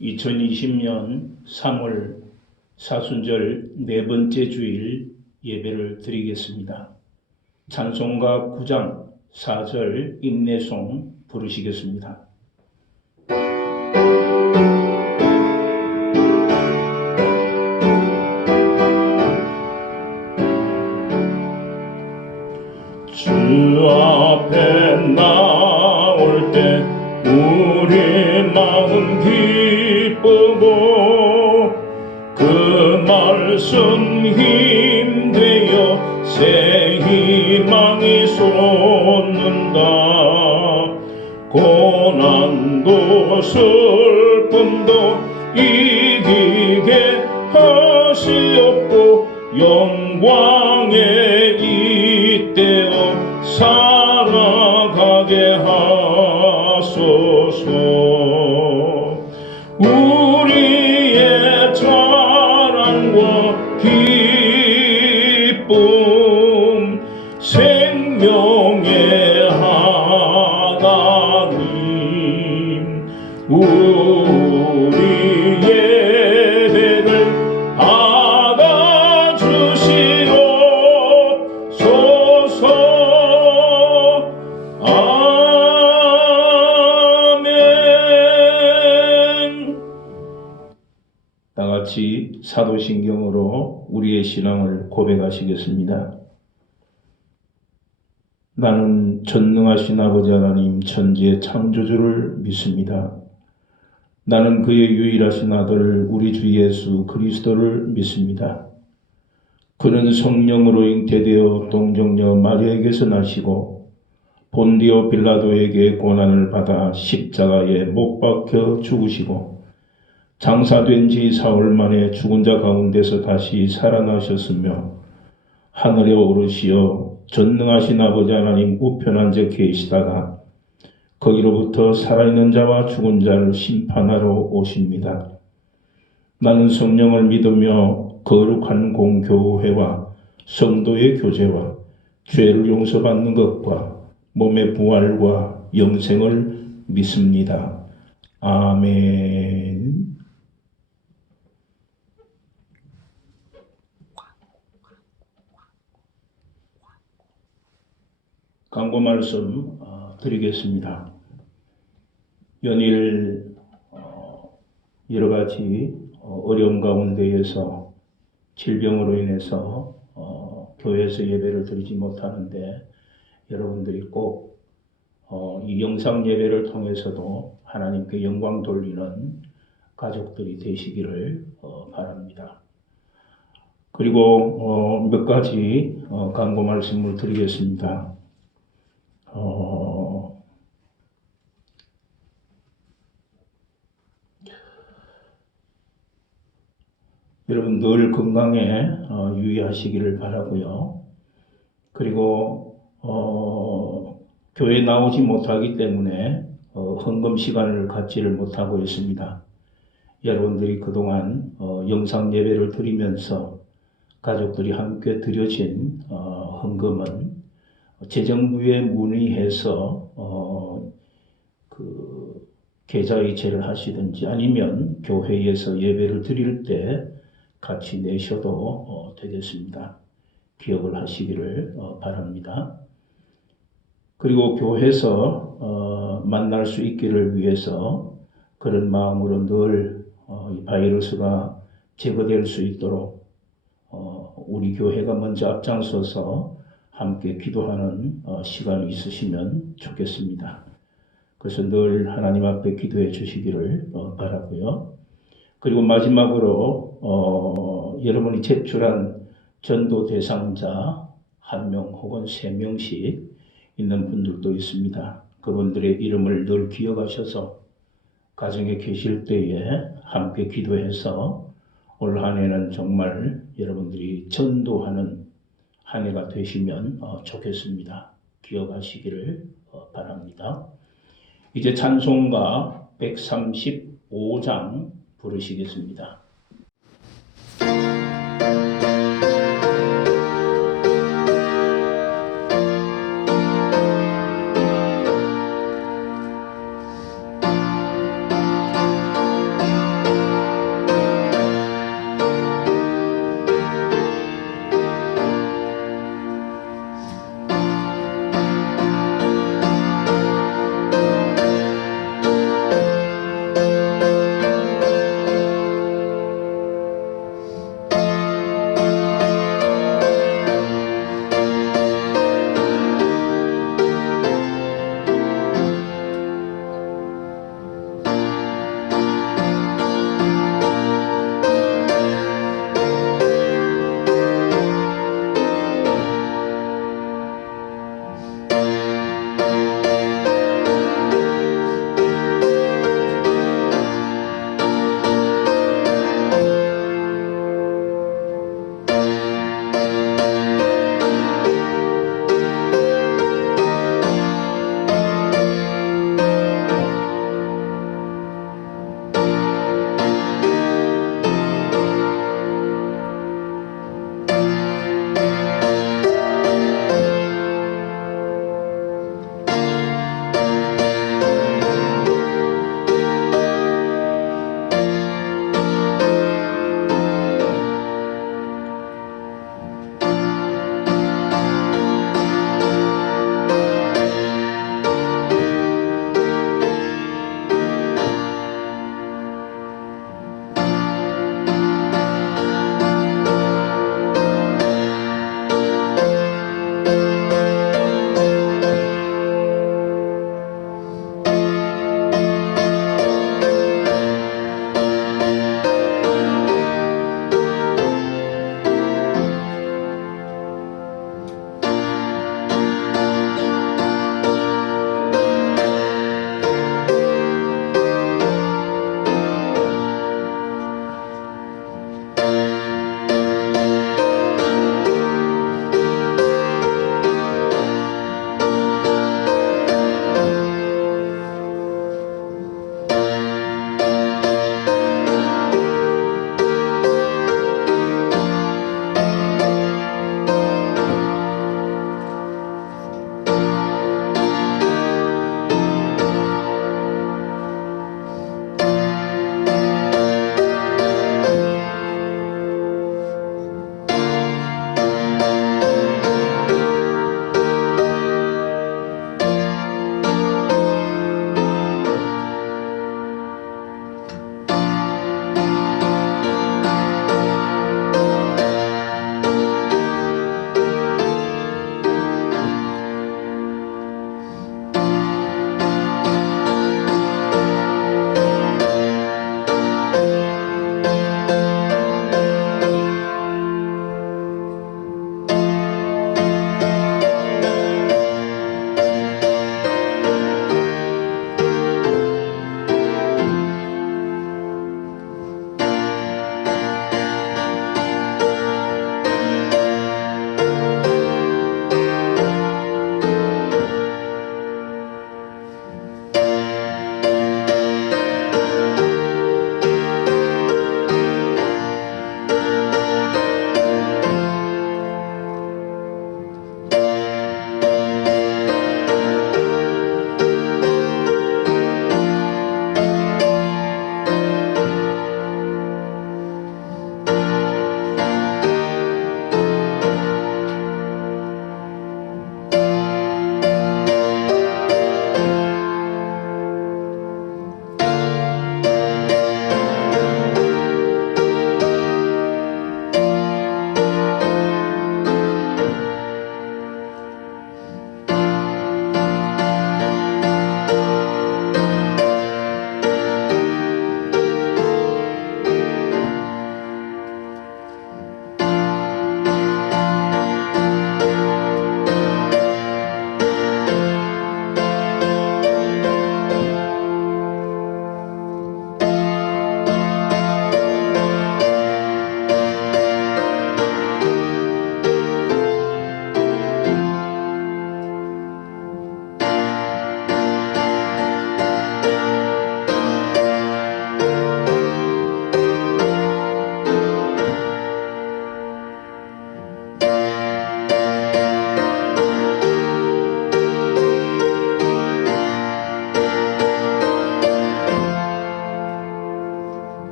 2020년 3월 사순절 네 번째 주일 예배를 드리겠습니다. 찬송가 9장 4절 인내송 부르시겠습니다. 주 앞에 나올 때 우리 마음 기쁘고 그 말씀 힘되어 새 희망이 솟는다. 고난도 슬픔도 이기게 하시옵고 영광의 이때어 살아가게 하소서. 우리의 자랑과 기쁨 생명의 하나님, 우리 예배를 받아주시옵소서. 아멘. 다같이 사도신경으로 우리의 신앙을 고백하시겠습니다. 나는 전능하신 아버지 하나님 천지의 창조주를 믿습니다. 나는 그의 유일하신 아들 우리 주 예수 그리스도를 믿습니다. 그는 성령으로 잉태되어 동정녀 마리아에게서 나시고 본디오 빌라도에게 고난을 받아 십자가에 못 박혀 죽으시고 장사된 지 사흘 만에 죽은 자 가운데서 다시 살아나셨으며 하늘에 오르시어 전능하신 아버지 하나님 우편 앉아 계시다가 거기로부터 살아있는 자와 죽은 자를 심판하러 오십니다. 나는 성령을 믿으며 거룩한 공교회와 성도의 교제와 죄를 용서받는 것과 몸의 부활과 영생을 믿습니다. 아멘. 강고 말씀 드리겠습니다. 연일 여러 가지 어려움 가운데에서 질병으로 인해서 교회에서 예배를 드리지 못하는데 여러분들이 꼭 이 영상 예배를 통해서도 하나님께 영광 돌리는 가족들이 되시기를 바랍니다. 그리고 몇 가지 강고 말씀을 드리겠습니다. 여러분 늘 건강에 유의하시기를 바라고요. 그리고 교회에 나오지 못하기 때문에 헌금 시간을 갖지를 못하고 있습니다. 여러분들이 그동안 영상 예배를 드리면서 가족들이 함께 드려진 헌금은 재정부에 문의해서 그 계좌이체를 하시든지 아니면 교회에서 예배를 드릴 때 같이 내셔도 되겠습니다. 기억을 하시기를 바랍니다. 그리고 교회에서 만날 수 있기를 위해서 그런 마음으로 늘 이 바이러스가 제거될 수 있도록 우리 교회가 먼저 앞장서서 함께 기도하는 시간이 있으시면 좋겠습니다. 그래서 늘 하나님 앞에 기도해 주시기를 바라고요. 그리고 마지막으로 여러분이 제출한 전도 대상자 1명 혹은 3명씩 있는 분들도 있습니다. 그분들의 이름을 늘 기억하셔서 가정에 계실 때에 함께 기도해서 올 한 해는 정말 여러분들이 전도하는 한 해가 되시면 좋겠습니다. 기억하시기를 바랍니다. 이제 찬송가 135장 부르시겠습니다.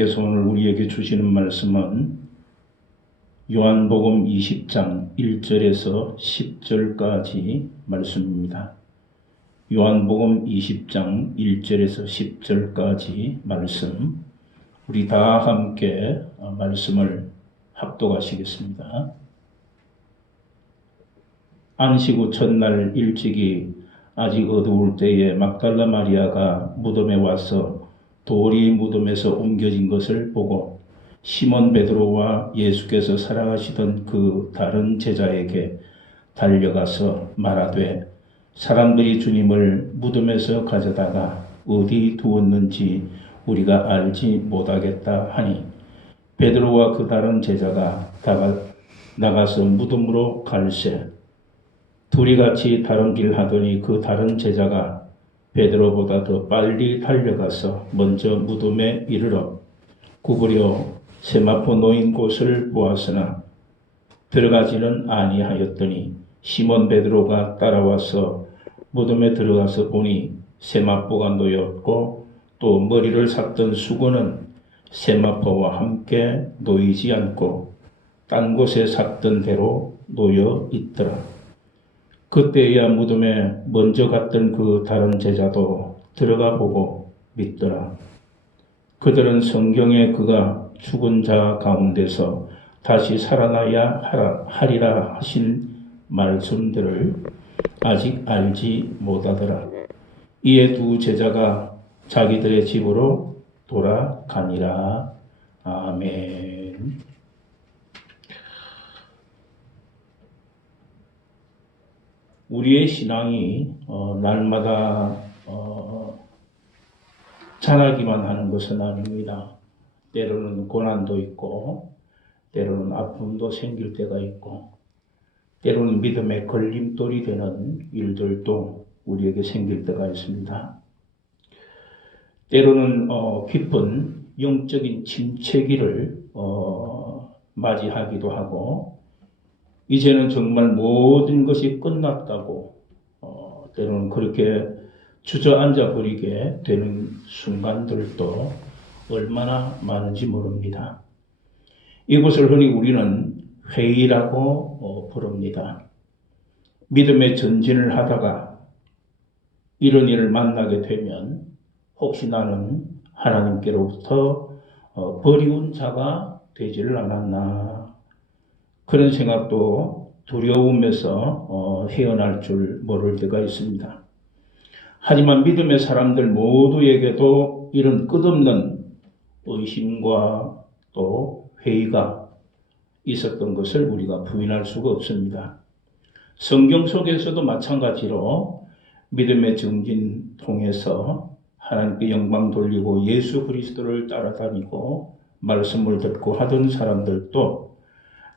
하나님께서 오늘 우리에게 주시는 말씀은 요한복음 20장 1절에서 10절까지 말씀입니다. 요한복음 20장 1절에서 10절까지 말씀, 우리 다 함께 말씀을 합독하시겠습니다. 안식 후 첫날 일찍이 아직 어두울 때에 막달라 마리아가 무덤에 와서 돌이 무덤에서 옮겨진 것을 보고 시몬 베드로와 예수께서 사랑하시던 그 다른 제자에게 달려가서 말하되 사람들이 주님을 무덤에서 가져다가 어디 두었는지 우리가 알지 못하겠다 하니 베드로와 그 다른 제자가 나가서 무덤으로 갈새 둘이 같이 다른 길 하더니 그 다른 제자가 베드로보다 더 빨리 달려가서 먼저 무덤에 이르러 구부려 세마포 놓인 곳을 보았으나 들어가지는 아니하였더니 시몬 베드로가 따라와서 무덤에 들어가서 보니 세마포가 놓였고 또 머리를 삭던 수건은 세마포와 함께 놓이지 않고 딴 곳에 삭던 대로 놓여 있더라. 그때야 무덤에 먼저 갔던 그 다른 제자도 들어가 보고 믿더라. 그들은 성경에 그가 죽은 자 가운데서 다시 살아나야 하리라 하신 말씀들을 아직 알지 못하더라. 이에 두 제자가 자기들의 집으로 돌아가니라. 아멘. 우리의 신앙이 날마다 자라기만 하는 것은 아닙니다. 때로는 고난도 있고 때로는 아픔도 생길 때가 있고 때로는 믿음의 걸림돌이 되는 일들도 우리에게 생길 때가 있습니다. 때로는 깊은 영적인 침체기를 맞이하기도 하고 이제는 정말 모든 것이 끝났다고 때로는 그렇게 주저앉아 버리게 되는 순간들도 얼마나 많은지 모릅니다. 이것을 흔히 우리는 회의라고 부릅니다. 믿음의 전진을 하다가 이런 일을 만나게 되면 혹시 나는 하나님께로부터 버리운 자가 되지를 않았나 그런 생각도 두려움에서 헤어날 줄 모를 때가 있습니다. 하지만 믿음의 사람들 모두에게도 이런 끝없는 의심과 또 회의가 있었던 것을 우리가 부인할 수가 없습니다. 성경 속에서도 마찬가지로 믿음의 정진 통해서 하나님께 영광 돌리고 예수 그리스도를 따라다니고 말씀을 듣고 하던 사람들도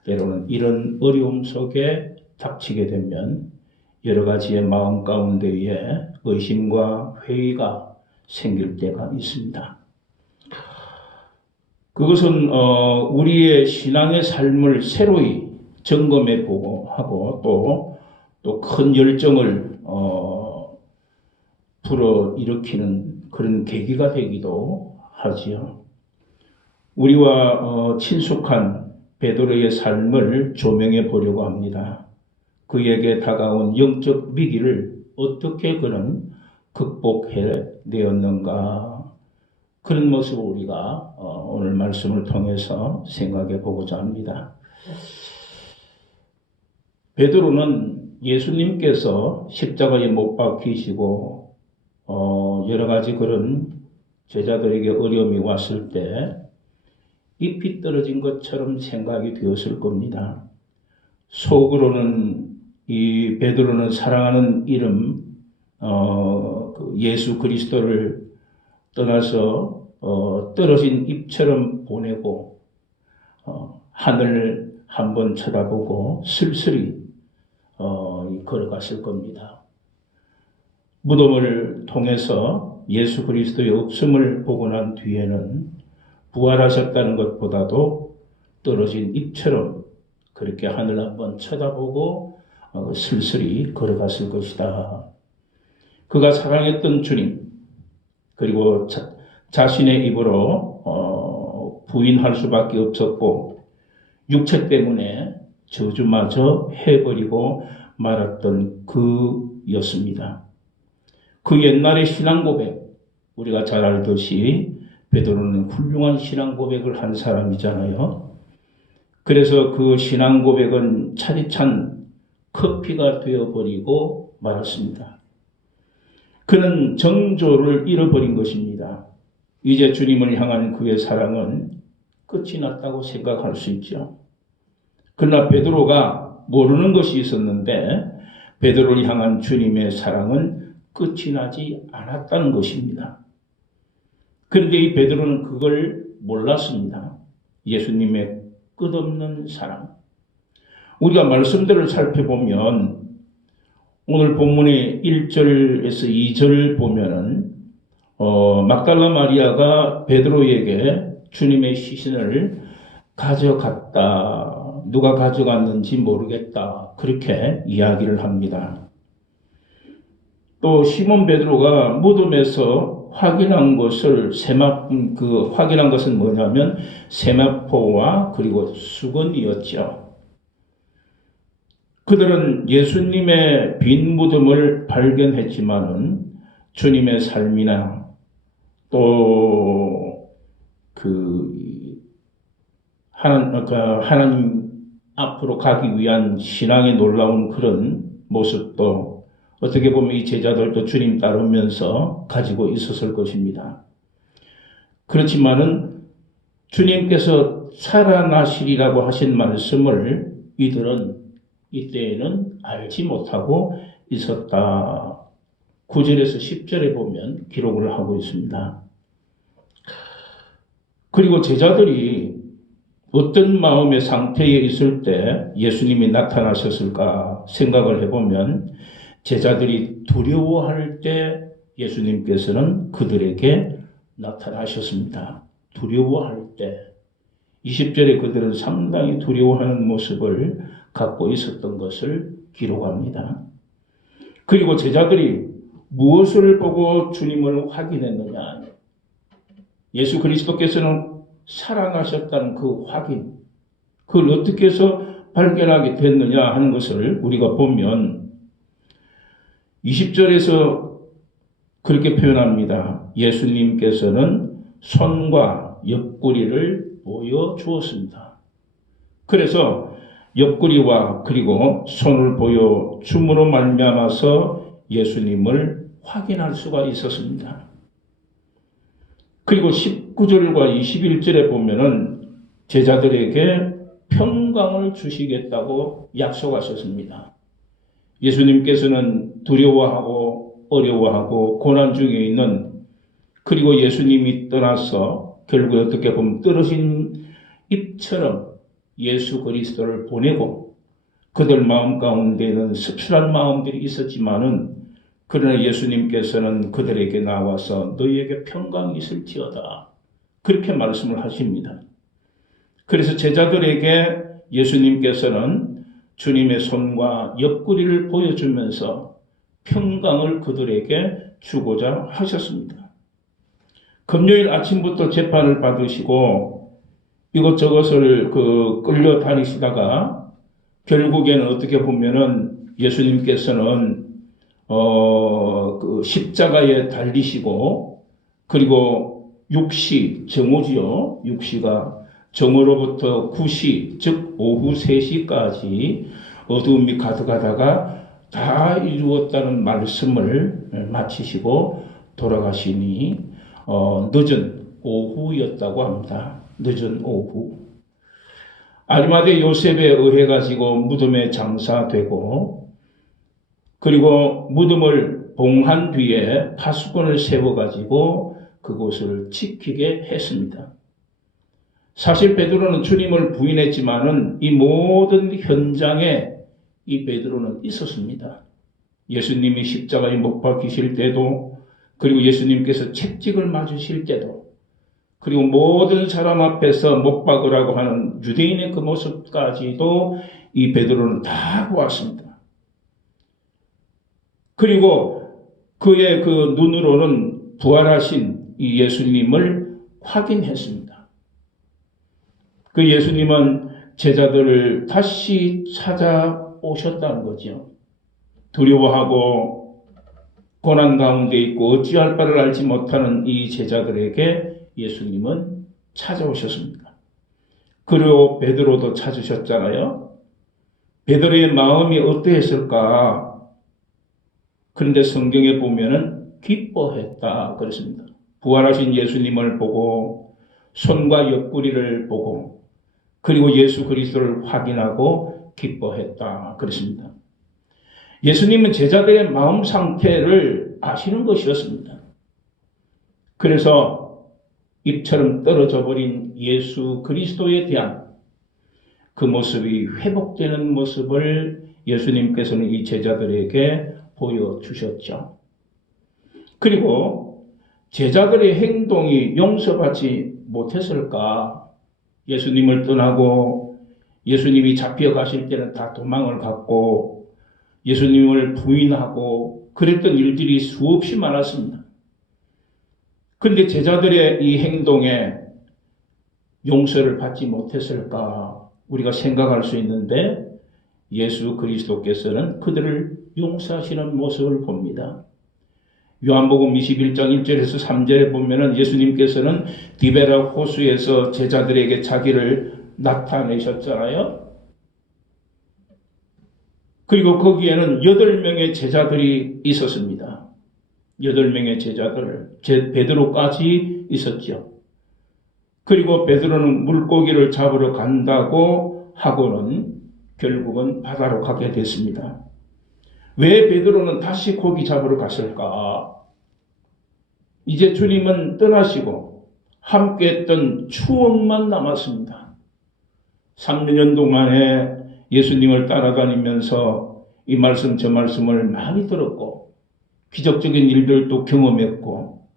때로는 이런 어려움 속에 닥치게 되면 여러 가지의 마음 가운데에 의심과 회의가 생길 때가 있습니다. 그것은 우리의 신앙의 삶을 새로이 점검해 보고 하고 또 큰 열정을 불어일으키는 그런 계기가 되기도 하지요. 우리와 친숙한 베드로의 삶을 조명해 보려고 합니다. 그에게 다가온 영적 위기를 어떻게 그는 극복해 내었는가 그런 모습을 우리가 오늘 말씀을 통해서 생각해 보고자 합니다. 베드로는 예수님께서 십자가에 못 박히시고 여러 가지 그런 제자들에게 어려움이 왔을 때 잎이 떨어진 것처럼 생각이 되었을 겁니다. 속으로는 이 베드로는 사랑하는 이름 예수 그리스도를 떠나서 떨어진 잎처럼 보내고 하늘을 한번 쳐다보고 쓸쓸히 걸어갔을 겁니다. 무덤을 통해서 예수 그리스도의 없음을 보고 난 뒤에는 부활하셨다는 것보다도 떨어진 잎처럼 그렇게 하늘 한번 쳐다보고 쓸쓸히 걸어갔을 것이다. 그가 사랑했던 주님 그리고 자신의 입으로 부인할 수밖에 없었고 육체 때문에 저주마저 해버리고 말았던 그였습니다. 그 옛날의 신앙 고백, 우리가 잘 알듯이 베드로는 훌륭한 신앙 고백을 한 사람이잖아요. 그래서 그 신앙 고백은 차디찬 커피가 되어버리고 말았습니다. 그는 정조를 잃어버린 것입니다. 이제 주님을 향한 그의 사랑은 끝이 났다고 생각할 수 있죠. 그러나 베드로가 모르는 것이 있었는데 베드로를 향한 주님의 사랑은 끝이 나지 않았다는 것입니다. 그런데 이 베드로는 그걸 몰랐습니다. 예수님의 끝없는 사랑. 우리가 말씀들을 살펴보면 오늘 본문의 1절에서 2절 보면은 막달라 마리아가 베드로에게 주님의 시신을 가져갔다. 누가 가져갔는지 모르겠다. 그렇게 이야기를 합니다. 또 시몬 베드로가 무덤에서 확인한 것은 뭐냐면 세마포와 그리고 수건이었죠. 그들은 예수님의 빈 무덤을 발견했지만은 주님의 삶이나 또 하나님 앞으로 가기 위한 신앙의 놀라운 그런 모습도 어떻게 보면 이 제자들도 주님 따르면서 가지고 있었을 것입니다. 그렇지만은 주님께서 살아나시리라고 하신 말씀을 이들은 이때에는 알지 못하고 있었다. 9절에서 10절에 보면 기록을 하고 있습니다. 그리고 제자들이 어떤 마음의 상태에 있을 때 예수님이 나타나셨을까 생각을 해보면 제자들이 두려워할 때 예수님께서는 그들에게 나타나셨습니다. 두려워할 때 20절에 그들은 상당히 두려워하는 모습을 갖고 있었던 것을 기록합니다. 그리고 제자들이 무엇을 보고 주님을 확인했느냐? 예수 그리스도께서는 살아나셨다는 그 확인, 그걸 어떻게 해서 발견하게 됐느냐 하는 것을 우리가 보면 20절에서 그렇게 표현합니다. 예수님께서는 손과 옆구리를 보여주었습니다. 그래서 옆구리와 그리고 손을 보여줌으로 말미암아서 예수님을 확인할 수가 있었습니다. 그리고 19절과 21절에 보면은 제자들에게 평강을 주시겠다고 약속하셨습니다. 예수님께서는 두려워하고 어려워하고 고난 중에 있는, 그리고 예수님이 떠나서 결국 어떻게 보면 떨어진 잎처럼 예수 그리스도를 보내고 그들 마음 가운데는 씁쓸한 마음들이 있었지만은 그러나 예수님께서는 그들에게 나와서 너희에게 평강이 있을지어다. 그렇게 말씀을 하십니다. 그래서 제자들에게 예수님께서는 주님의 손과 옆구리를 보여주면서 평강을 그들에게 주고자 하셨습니다. 금요일 아침부터 재판을 받으시고 이것저것을 끌려 다니시다가 결국에는 어떻게 보면은 예수님께서는 십자가에 달리시고 그리고 정오지요. 육시가 정오로부터 9시, 즉 오후 3시까지 어두움이 가득하다가 다 이루었다는 말씀을 마치시고 돌아가시니 늦은 오후였다고 합니다. 늦은 오후. 아리마대 요셉에 의해 가지고 무덤에 장사되고 그리고 무덤을 봉한 뒤에 파수꾼을 세워가지고 그곳을 지키게 했습니다. 사실 베드로는 주님을 부인했지만은 이 모든 현장에 이 베드로는 있었습니다. 예수님이 십자가에 못 박히실 때도, 그리고 예수님께서 채찍을 맞으실 때도, 그리고 모든 사람 앞에서 못 박으라고 하는 유대인의 그 모습까지도 이 베드로는 다 보았습니다. 그리고 그의 그 눈으로는 부활하신 이 예수님을 확인했습니다. 그 예수님은 제자들을 다시 찾아오셨다는 거죠. 두려워하고 고난 가운데 있고 어찌할 바를 알지 못하는 이 제자들에게 예수님은 찾아오셨습니다. 그리고 베드로도 찾으셨잖아요. 베드로의 마음이 어떠했을까? 그런데 성경에 보면은 기뻐했다 그랬습니다. 부활하신 예수님을 보고 손과 옆구리를 보고 그리고 예수 그리스도를 확인하고 기뻐했다 그랬습니다. 예수님은 제자들의 마음 상태를 아시는 것이었습니다. 그래서 입처럼 떨어져 버린 예수 그리스도에 대한 그 모습이 회복되는 모습을 예수님께서는 이 제자들에게 보여주셨죠. 그리고 제자들의 행동이 용서받지 못했을까? 예수님을 떠나고 예수님이 잡혀가실 때는 다 도망을 갔고 예수님을 부인하고 그랬던 일들이 수없이 많았습니다. 그런데 제자들의 이 행동에 용서를 받지 못했을까? 우리가 생각할 수 있는데 예수 그리스도께서는 그들을 용서하시는 모습을 봅니다. 요한복음 21장 1절에서 3절에 보면은 예수님께서는 디베라 호수에서 제자들에게 자기를 나타내셨잖아요. 그리고 거기에는 8명의 제자들이 있었습니다. 8명의 제자들, 베드로까지 있었죠. 그리고 베드로는 물고기를 잡으러 간다고 하고는 결국은 바다로 가게 됐습니다. 왜 베드로는 다시 고기 잡으러 갔을까? 이제 주님은 떠나시고 함께했던 추억만 남았습니다. 3년 동안에 예수님을 따라다니면서 이 말씀 저 말씀을 많이 들었고 기적적인 일들도 경험했고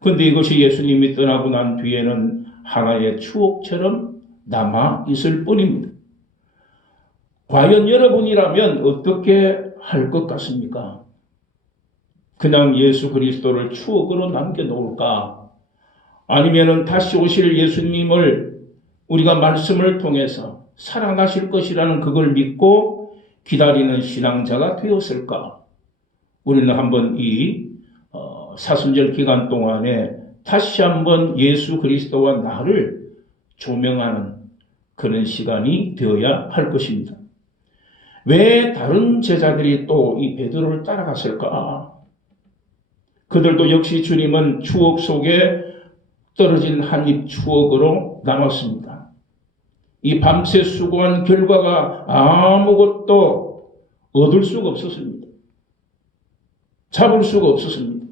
그런데 이것이 예수님이 떠나고 난 뒤에는 하나의 추억처럼 남아 있을 뿐입니다. 과연 여러분이라면 어떻게 할 것 같습니까? 그냥 예수 그리스도를 추억으로 남겨놓을까? 아니면은 다시 오실 예수님을 우리가 말씀을 통해서 살아나실 것이라는 그걸 믿고 기다리는 신앙자가 되었을까? 우리는 한번 이 사순절 기간 동안에 다시 한번 예수 그리스도와 나를 조명하는 그런 시간이 되어야 할 것입니다. 왜 다른 제자들이 또 이 베드로를 따라갔을까? 그들도 역시 주님은 추억 속에 떨어진 한 입 추억으로 남았습니다. 이 밤새 수고한 결과가 아무것도 얻을 수가 없었습니다. 잡을 수가 없었습니다.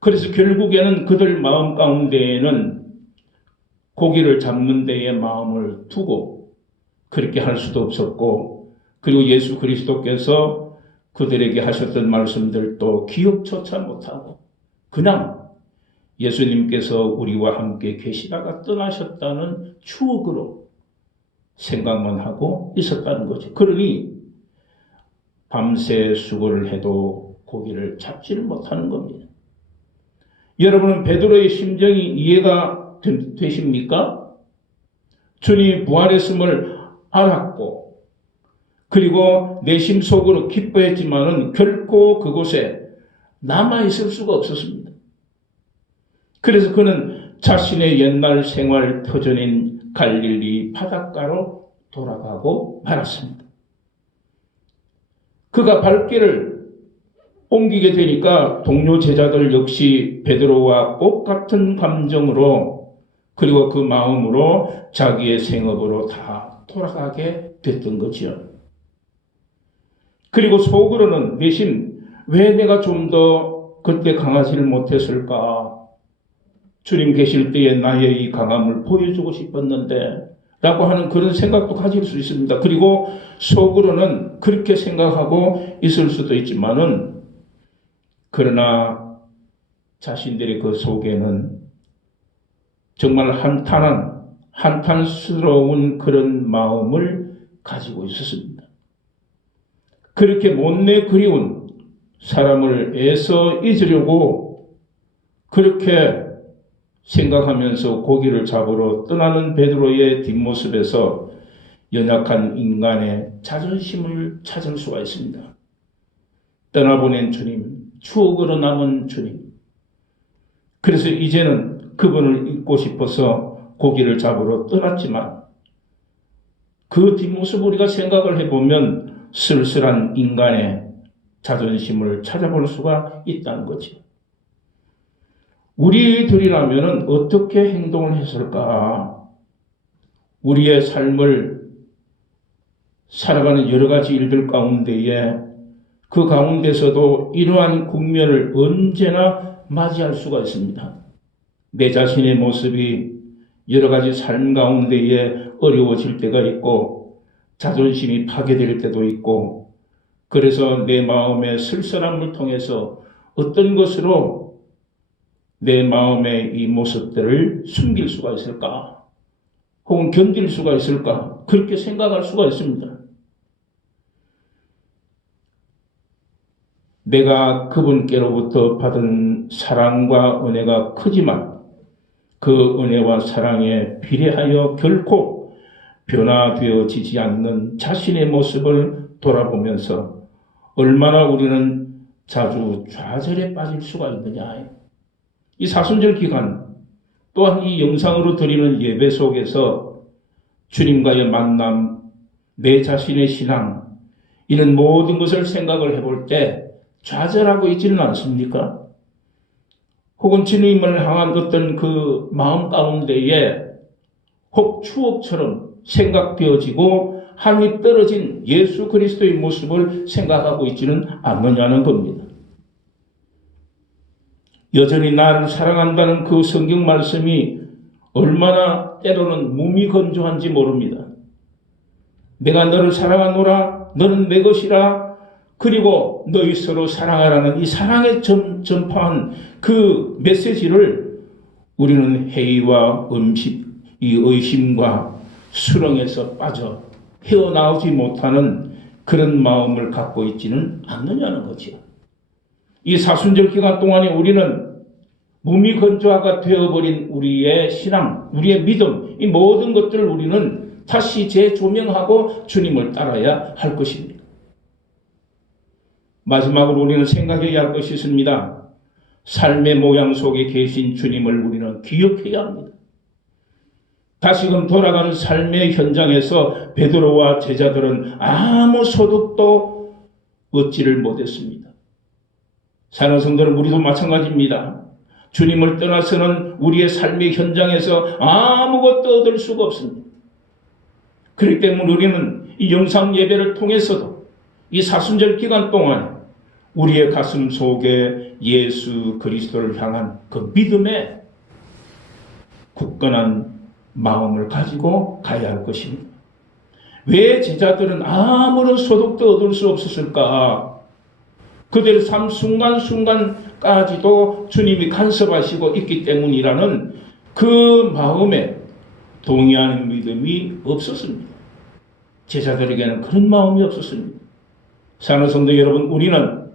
그래서 결국에는 그들 마음 가운데에는 고기를 잡는 데에 마음을 두고 그렇게 할 수도 없었고 그리고 예수 그리스도께서 그들에게 하셨던 말씀들도 기억조차 못하고 그냥 예수님께서 우리와 함께 계시다가 떠나셨다는 추억으로 생각만 하고 있었다는 거죠. 그러니 밤새 수고를 해도 고기를 잡지를 못하는 겁니다. 여러분은 베드로의 심정이 이해가 되십니까? 주님이 부활했음을 알았고 그리고 내심 속으로 기뻐했지만은 결코 그곳에 남아있을 수가 없었습니다. 그래서 그는 자신의 옛날 생활 터전인 갈릴리 바닷가로 돌아가고 말았습니다. 그가 발길을 옮기게 되니까 동료 제자들 역시 베드로와 똑같은 감정으로 그리고 그 마음으로 자기의 생업으로 다 돌아가게 됐던 거죠. 그리고 속으로는 내심 왜 내가 좀 더 그때 강하지를 못했을까? 주님 계실 때에 나의 이 강함을 보여주고 싶었는데 라고 하는 그런 생각도 가질 수 있습니다. 그리고 속으로는 그렇게 생각하고 있을 수도 있지만은 그러나 자신들의 그 속에는 정말 한탄스러운 그런 마음을 가지고 있었습니다. 그렇게 못내 그리운 사람을 애써 잊으려고 그렇게 생각하면서 고기를 잡으러 떠나는 베드로의 뒷모습에서 연약한 인간의 자존심을 찾을 수가 있습니다. 떠나보낸 주님, 추억으로 남은 주님. 그래서 이제는 그분을 잊고 싶어서 고기를 잡으러 떠났지만 그 뒷모습 우리가 생각을 해보면 쓸쓸한 인간의 자존심을 찾아볼 수가 있다는 거죠. 우리들이라면 어떻게 행동을 했을까? 우리의 삶을 살아가는 여러 가지 일들 가운데에 그 가운데서도 이러한 국면을 언제나 맞이할 수가 있습니다. 내 자신의 모습이 여러 가지 삶 가운데에 어려워질 때가 있고 자존심이 파괴될 때도 있고 그래서 내 마음의 쓸쓸함을 통해서 어떤 것으로 내 마음의 이 모습들을 숨길 수가 있을까? 혹은 견딜 수가 있을까? 그렇게 생각할 수가 있습니다. 내가 그분께로부터 받은 사랑과 은혜가 크지만 그 은혜와 사랑에 비례하여 결코 변화되어지지 않는 자신의 모습을 돌아보면서 얼마나 우리는 자주 좌절에 빠질 수가 있느냐. 이 사순절 기간 또한 이 영상으로 드리는 예배 속에서 주님과의 만남, 내 자신의 신앙 이런 모든 것을 생각을 해볼 때 좌절하고 있지는 않습니까? 혹은 주님을 향한 어떤 그 마음 가운데에 혹 추억처럼 생각되어지고 하늘이 떨어진 예수 그리스도의 모습을 생각하고 있지는 않느냐는 겁니다. 여전히 나를 사랑한다는 그 성경 말씀이 얼마나 때로는 무미건조한지 모릅니다. 내가 너를 사랑하노라 너는 내 것이라 그리고 너희 서로 사랑하라는 이 사랑에 전파한 그 메시지를 우리는 회의와 이 의심과 수렁에서 빠져 헤어나오지 못하는 그런 마음을 갖고 있지는 않느냐는 거죠. 이 사순절 기간 동안에 우리는 무미건조화가 되어버린 우리의 신앙, 우리의 믿음, 이 모든 것들을 우리는 다시 재조명하고 주님을 따라야 할 것입니다. 마지막으로 우리는 생각해야 할 것이 있습니다. 삶의 모양 속에 계신 주님을 우리는 기억해야 합니다. 다시금 돌아가는 삶의 현장에서 베드로와 제자들은 아무 소득도 얻지를 못했습니다. 사랑하는 성도는 우리도 마찬가지입니다. 주님을 떠나서는 우리의 삶의 현장에서 아무것도 얻을 수가 없습니다. 그렇기 때문에 우리는 이 영상 예배를 통해서도 이 사순절 기간 동안 우리의 가슴 속에 예수 그리스도를 향한 그 믿음의 굳건한 마음을 가지고 가야 할 것입니다. 왜 제자들은 아무런 소득도 얻을 수 없었을까? 그들의 삶 순간순간까지도 주님이 간섭하시고 있기 때문이라는 그 마음에 동의하는 믿음이 없었습니다. 제자들에게는 그런 마음이 없었습니다. 사랑하는 성도 여러분, 우리는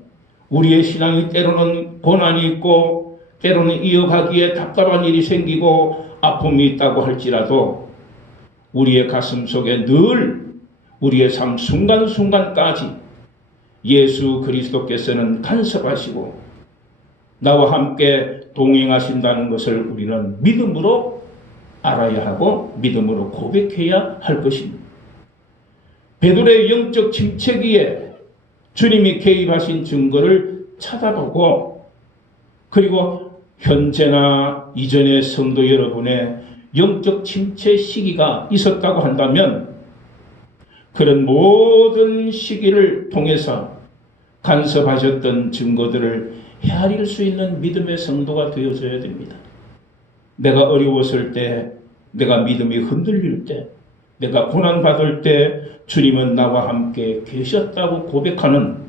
우리의 신앙이 때로는 고난이 있고 때로는 이어가기에 답답한 일이 생기고 아픔이 있다고 할지라도 우리의 가슴 속에 늘 우리의 삶 순간순간까지 예수 그리스도께서는 간섭하시고 나와 함께 동행하신다는 것을 우리는 믿음으로 알아야 하고 믿음으로 고백해야 할 것입니다. 베드로의 영적 침체기에 주님이 개입하신 증거를 찾아보고 그리고 현재나 이전의 성도 여러분의 영적 침체 시기가 있었다고 한다면 그런 모든 시기를 통해서 간섭하셨던 증거들을 헤아릴 수 있는 믿음의 성도가 되어져야 됩니다. 내가 어려웠을 때, 내가 믿음이 흔들릴 때, 내가 고난받을 때 주님은 나와 함께 계셨다고 고백하는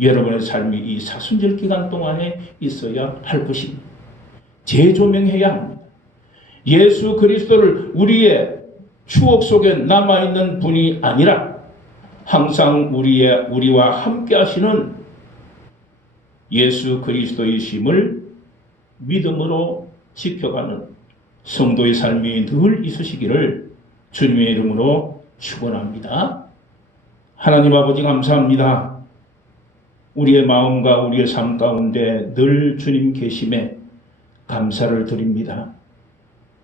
여러분의 삶이 이 사순절 기간 동안에 있어야 할 것입니다. 재조명해야 합니다. 예수 그리스도를 우리의 추억 속에 남아있는 분이 아니라 항상 우리와 함께 하시는 예수 그리스도이심을 믿음으로 지켜가는 성도의 삶이 늘 있으시기를 주님의 이름으로 축원합니다. 하나님 아버지 감사합니다. 우리의 마음과 우리의 삶 가운데 늘 주님 계심에 감사를 드립니다.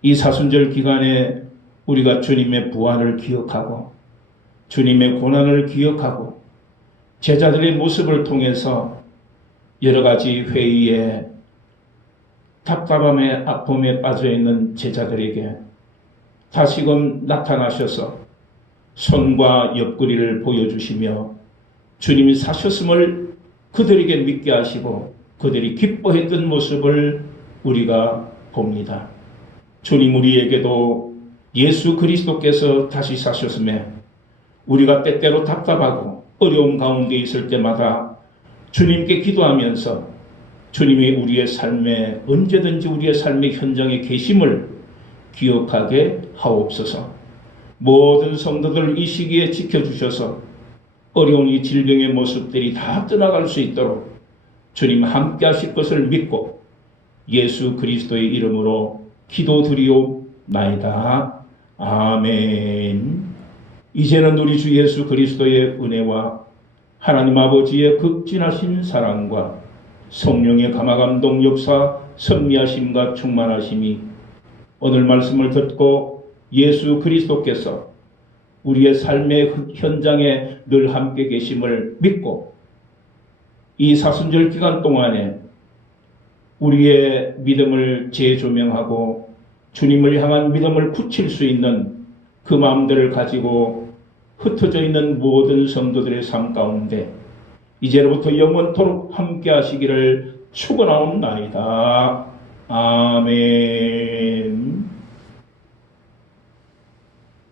이 사순절 기간에 우리가 주님의 부활을 기억하고 주님의 고난을 기억하고 제자들의 모습을 통해서 여러 가지 회의에 답답함에 아픔에 빠져있는 제자들에게 다시금 나타나셔서 손과 옆구리를 보여주시며 주님이 사셨음을 그들에게 믿게 하시고 그들이 기뻐했던 모습을 우리가 봅니다. 주님 우리에게도 예수 그리스도께서 다시 사셨음에 우리가 때때로 답답하고 어려움 가운데 있을 때마다 주님께 기도하면서 주님이 우리의 삶에 언제든지 우리의 삶의 현장에 계심을 기억하게 하옵소서. 모든 성도들 이 시기에 지켜주셔서 어려운 이 질병의 모습들이 다 떠나갈 수 있도록 주님 함께 하실 것을 믿고 예수 그리스도의 이름으로 기도드리옵나이다. 아멘. 이제는 우리 주 예수 그리스도의 은혜와 하나님 아버지의 극진하신 사랑과 성령의 감화감동 역사 섭리하심과 충만하심이 오늘 말씀을 듣고 예수 그리스도께서 우리의 삶의 현장에 늘 함께 계심을 믿고 이 사순절 기간 동안에 우리의 믿음을 재조명하고 주님을 향한 믿음을 굳힐 수 있는 그 마음들을 가지고 흩어져 있는 모든 성도들의 삶 가운데 이제로부터 영원토록 함께 하시기를 축원하옵나이다. 아멘.